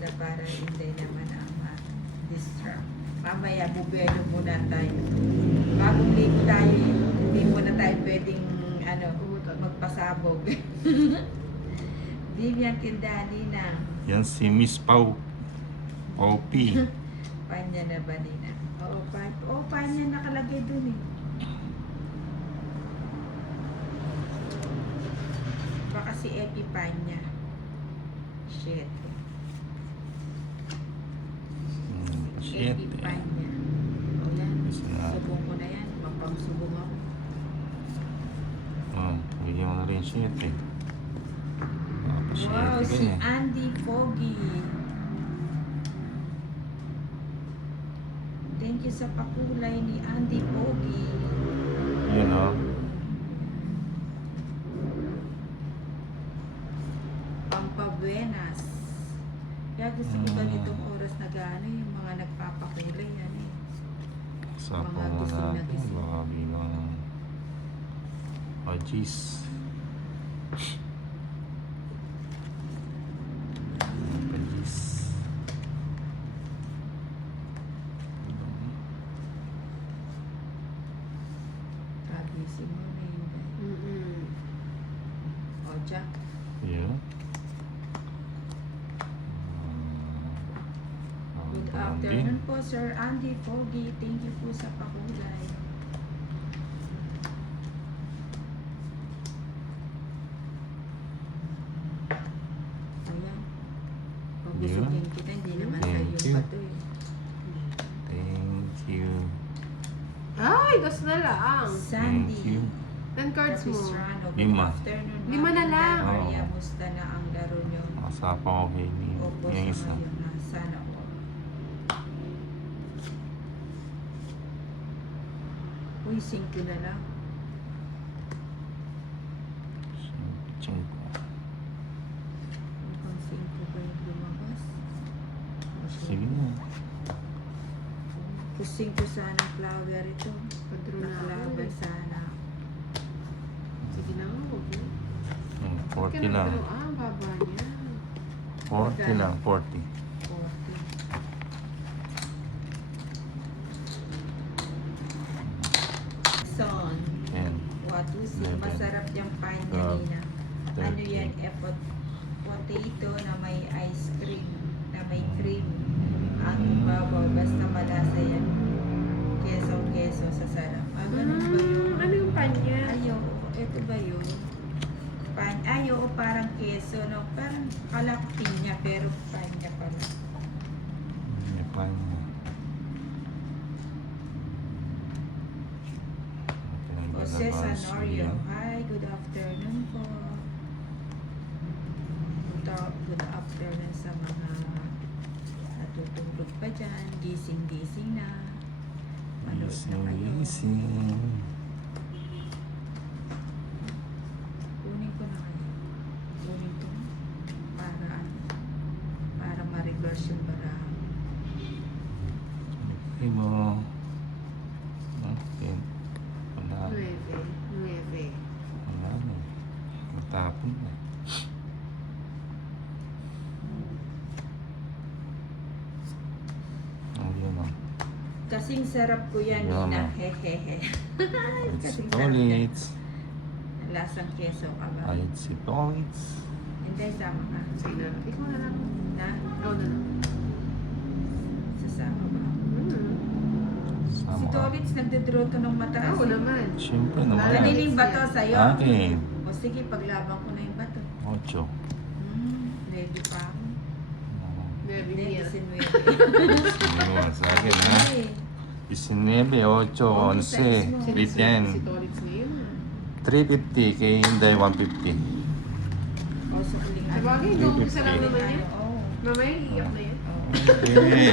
maganda para hindi naman ang ma-distract. Mamaya, bubelo muna tayo. Bagong ligo tayo, hindi muna tayo pwedeng magpasabog. Vivian Tindani na. Yan si Miss Pau. Paupi. Panya na ba nina? Oo, panya nakalagay dun eh. Baka si Epi Panya. Shit. Shit. Epi Panya. O yan, Yes, na. subong ko na yan. Mapangsubong ako. Bigyan mo na rin shit eh. Wow, si Andy Foggy. Thank you sa pakulay ni Andy Foggy. Yan o. Pampabuenas. Kaya gusto ko ganitong oras na gano'n yung mga nagpapakulay yan eh. Sapo Mga mo gising na natin. gising. Baka bilang Pajis. Pajis. Pagising mo na yun. O, Jack. Yeah. Good afternoon po, Sir Andy Foggy. Thank you po sa pakulay. Ayan. Pagusugin kita, hindi naman Thank tayo you. pa to eh. Thank you. Ay, das na lang. Sandy. Thank you. 10 cards mo. Capistrano, good 5. afternoon. 5 na lang. Maria, Oo. musta na ang laro nyo? Masapa ko kay Lee. Opo, Yung sa isa. ngayon na. Sana po. Uy, 5 na lang. Cinco. Mukhang 5 ba yung lumabas? Sige na. Kung 5 sana flower ito. Padro na ako Nakalaban eh. sana. Sige na nga, huwag mo. 40 lang. Ang baba niya. 40 lang. 40. 40. Son. Yan. Watusi. 11. Masarap yung panya 12. nina. Ano 13. yan? Potato na may ice cream. Na may cream. Ang babaw. Basta malasa yan. Keso sa sarap. Ganun ba yun? Ano yung panya? Ayaw. Ito ba yun? Ayaw. Parang keso. No? Parang kalak pinya. Pero panya pala. May panya. Jose Sanorio. Hi, good afternoon po. Good afternoon sa mga natutulog pa dyan. Gising na. Manood na kayo. Gising. Kunin ko na kayo. Kunin ko. Para ma-reverse yung baraha. Okay mo. Okay. Wala. 9. 9. Wala na. Matapon na. Ayun o. Kasing sarap ko yan, Yan, Nina. oh. Hehehe. It's Kasing sarap yan. Tolits. Lasang keso ka ba? Ayun si Tolits. Hindi, sama ka. Sige na. Ikaw na lang. Na? Ikaw na lang. Sasama ba? Si Sama ka. Tolits, nagdedraw to ng mataas. Ako naman. Siyempre naman. Kaniling bato sa'yo. Akin. O sige, paglaban ko na yung bato. 8. Ready pa ako. Maybe Hindi, here. 19. Sige sa akin ha. Ay, 19, 8, 11, Si 10. Torix na yun. 350 kay Inday 150. o sukuling Sa bagay, Three nung isa lang fifty. naman yan. Oo. Mamaya, iiyak na yan. Oo. Okay.